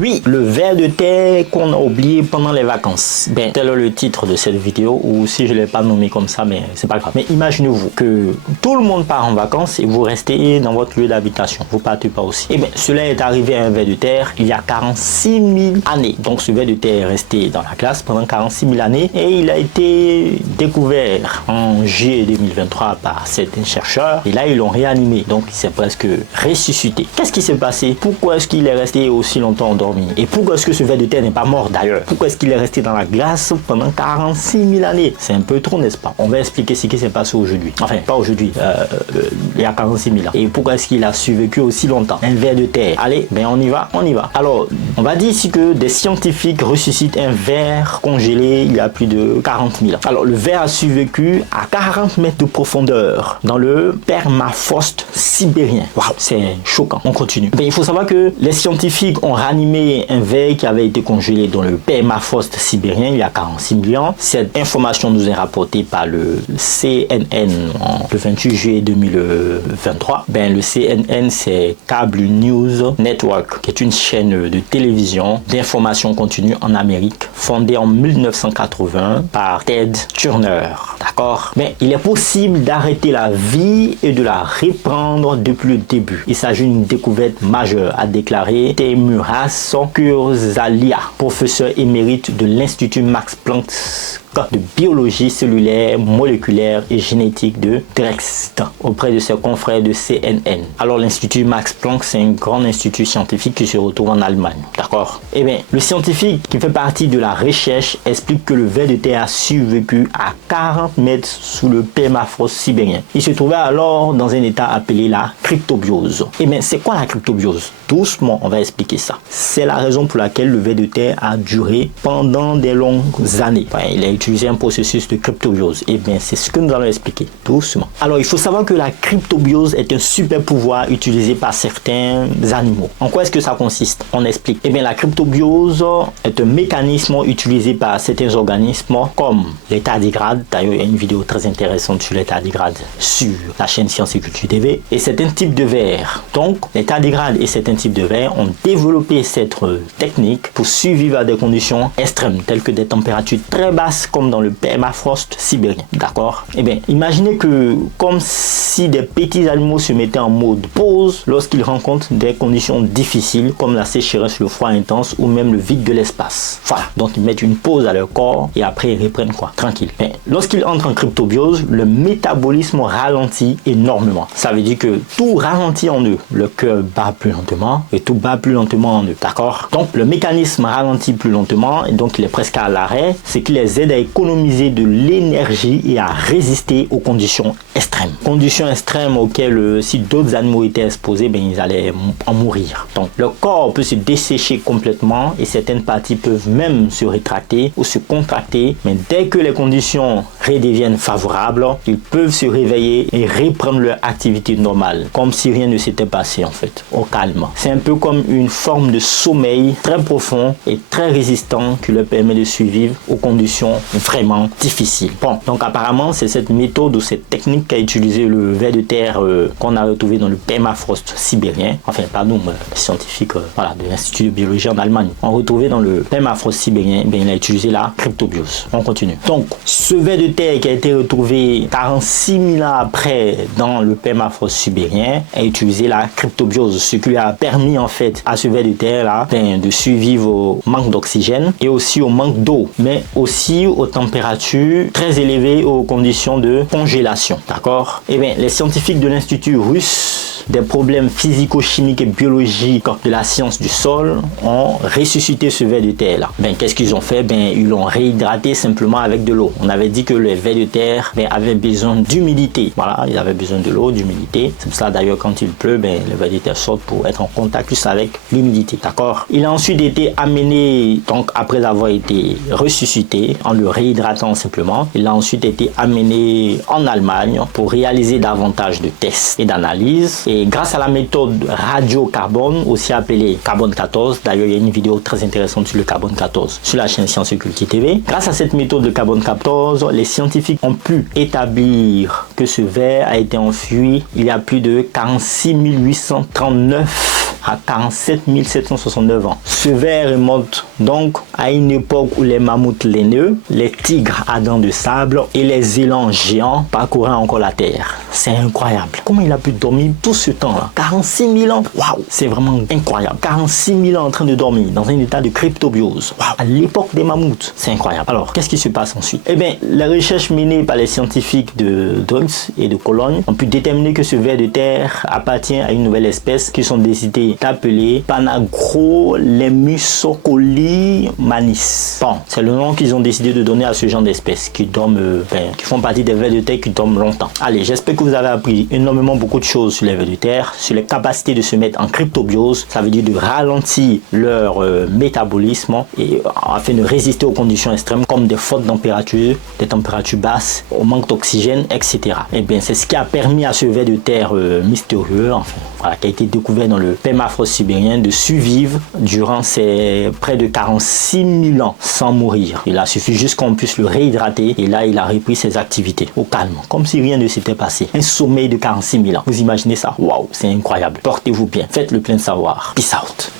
Oui, le ver de terre qu'on a oublié pendant les vacances. Ben, tel est le titre de cette vidéo, ou si je ne l'ai pas nommé comme ça, mais c'est pas grave. Mais imaginez-vous que tout le monde part en vacances et vous restez dans votre lieu d'habitation. Vous partez pas aussi. Et bien, cela est arrivé à un ver de terre il y a 46 000 années. Donc, ce ver de terre est resté dans la classe pendant 46 000 années et il a été découvert en juillet 2023 par certains chercheurs. Et là, ils l'ont réanimé. Donc, il s'est presque ressuscité. Qu'est-ce qui s'est passé? Pourquoi est-ce qu'il est resté aussi longtemps endormi? Et pourquoi est-ce que ce ver de terre n'est pas mort d'ailleurs? Pourquoi est-ce qu'il est resté dans la glace pendant 46 000 années? C'est un peu trop, n'est-ce pas? On va expliquer ce qui s'est passé aujourd'hui. Enfin, pas aujourd'hui, il y a 46 000 ans. Et pourquoi est-ce qu'il a survécu aussi longtemps? Un ver de terre. Allez, ben on y va. Alors, on va dire ici que des scientifiques ressuscitent un ver congelé il y a plus de 40 000 ans. Alors, le ver a survécu à 40 mètres de profondeur dans le permafrost sibérien. Waouh, c'est choquant. On continue. Ben, il faut savoir que les scientifiques ont ranimé un ver qui avait été congelé dans le permafrost sibérien il y a 46 000 ans. Cette information nous est rapportée par le CNN le 28 juillet 2023. Ben, le CNN, c'est Cable News Network, qui est une chaîne de télévision d'information continue en Amérique, fondée en 1980 par Ted Turner. D'accord? Mais il est possible d'arrêter la vie et de la reprendre depuis le début. Il s'agit d'une découverte majeure, a déclaré Temuras Kurzalia, professeur émérite de l'Institut Max Planck de biologie cellulaire, moléculaire et génétique de Dresde auprès de ses confrères de CNN. Alors l'Institut Max Planck, c'est un grand institut scientifique qui se retrouve en Allemagne. D'accord? Eh bien, le scientifique qui fait partie de la recherche explique que le ver de terre a survécu à 40 mètres sous le permafrost sibérien. Il se trouvait alors dans un état appelé la cryptobiose. Eh bien, c'est quoi la cryptobiose? Doucement, on va expliquer ça. C'est la raison pour laquelle le ver de terre a duré pendant des longues années. Enfin, il a utilisé un processus de cryptobiose. Et bien, c'est ce que nous allons expliquer doucement. Alors, il faut savoir que la cryptobiose est un super pouvoir utilisé par certains animaux. En quoi est-ce que ça consiste? On explique. Et bien, la cryptobiose est un mécanisme utilisé par certains organismes comme les tardigrades. D'ailleurs, il y a une vidéo très intéressante sur les tardigrades sur la chaîne Science et Culture TV. Et certains types de vers. Donc, les tardigrades et certains types de vers ont développé cette technique pour survivre à des conditions extrêmes, telles que des températures très basses comme dans le permafrost sibérien. D'accord? Eh bien, imaginez que comme si des petits animaux se mettaient en mode pause lorsqu'ils rencontrent des conditions difficiles comme la sécheresse, le froid intense ou même le vide de l'espace. Voilà. Donc, ils mettent une pause à leur corps et après ils reprennent quoi? Tranquille. Mais lorsqu'ils entrent en cryptobiose, le métabolisme ralentit énormément. Ça veut dire que tout ralentit en eux. Le cœur bat plus lentement et tout bat plus lentement en eux. D'accord? Donc, le mécanisme ralentit plus lentement et donc il est presque à l'arrêt, ce qui les aide à économiser de l'énergie et à résister aux conditions extrêmes. Conditions extrêmes auxquelles si d'autres animaux étaient exposés, ben, ils allaient en mourir. Donc, le corps peut se dessécher complètement et certaines parties peuvent même se rétracter ou se contracter, mais dès que les conditions redeviennent favorables, ils peuvent se réveiller et reprendre leur activité normale, comme si rien ne s'était passé en fait, au calme. C'est un peu comme une forme de sommeil très profond et très résistant qui leur permet de survivre aux conditions vraiment difficiles. Bon, donc apparemment, c'est cette méthode ou cette technique qu'a utilisé le ver de terre qu'on a retrouvé dans le permafrost sibérien. Enfin, pas nous, les scientifiques voilà, de l'Institut de biologie en Allemagne ont retrouvé dans le permafrost sibérien, ben, il a utilisé la cryptobiose. On continue. Donc, ce ver de terre qui a été retrouvé 46 000 ans après dans le permafrost sibérien a utilisé la cryptobiose, ce qui lui a permis en fait à ce ver de terre là de survivre au manque d'oxygène et aussi au manque d'eau, mais aussi aux températures très élevées, aux conditions de congélation. D'accord? Et bien, les scientifiques de l'Institut russe des problèmes physico-chimiques et biologiques de la science du sol ont ressuscité ce ver de terre là. Ben, qu'est-ce qu'ils ont fait? Ben, ils l'ont réhydraté simplement avec de l'eau. On avait dit que le ver de terre avait besoin d'humidité. Voilà, il avait besoin de l'eau, d'humidité. C'est pour ça d'ailleurs quand il pleut, ben, le ver de terre sort pour être en contact plus avec l'humidité. D'accord? Il a ensuite été amené, donc après avoir été ressuscité, en le réhydratant simplement, il a ensuite été amené en Allemagne pour réaliser davantage de tests et d'analyses. Et grâce à la méthode radiocarbone, aussi appelée carbone 14, d'ailleurs il y a une vidéo très intéressante sur le carbone 14 sur la chaîne Science et Culture TV. Grâce à cette méthode de carbone 14, les scientifiques ont pu établir que ce ver a été enfui il y a plus de 46 839 à 47 769 ans. Ce ver remonte donc à une époque où les mammouths laineux, les tigres à dents de sable et les élans géants parcouraient encore la Terre. C'est incroyable. Comment il a pu dormir tout ce temps-là? 46 000 ans. Waouh, c'est vraiment incroyable. 46 000 ans en train de dormir dans un état de cryptobiose. Waouh, à l'époque des mammouths. C'est incroyable. Alors, qu'est-ce qui se passe ensuite? Eh bien, les recherches menées par les scientifiques de Dreux et de Cologne ont pu déterminer que ce ver de terre appartient à une nouvelle espèce qui sont décidés d'appeler Panagrolemusocoli manis. Bon, c'est le nom qu'ils ont décidé de donner à ce genre d'espèces qui dorment, qui font partie des vers de terre qui dorment longtemps. Allez, j'espère que vous avez appris énormément beaucoup de choses sur les vers de terre, sur les capacités de se mettre en cryptobiose, ça veut dire de ralentir leur métabolisme et afin de résister aux conditions extrêmes comme des fortes températures, des températures basses, au manque d'oxygène, etc. Et bien, c'est ce qui a permis à ce ver de terre mystérieux, enfin, voilà, qui a été découvert dans le permafrost sibérien, de survivre durant ces près de 46 000 ans sans mourir. Il a suffi juste qu'on puisse le réhydrater et là, il a repris ses activités au calme, comme si rien ne s'était passé. Un sommeil de 46 000 ans. Vous imaginez ça? Waouh, c'est incroyable. Portez-vous bien. Faites le plein de savoir. Peace out.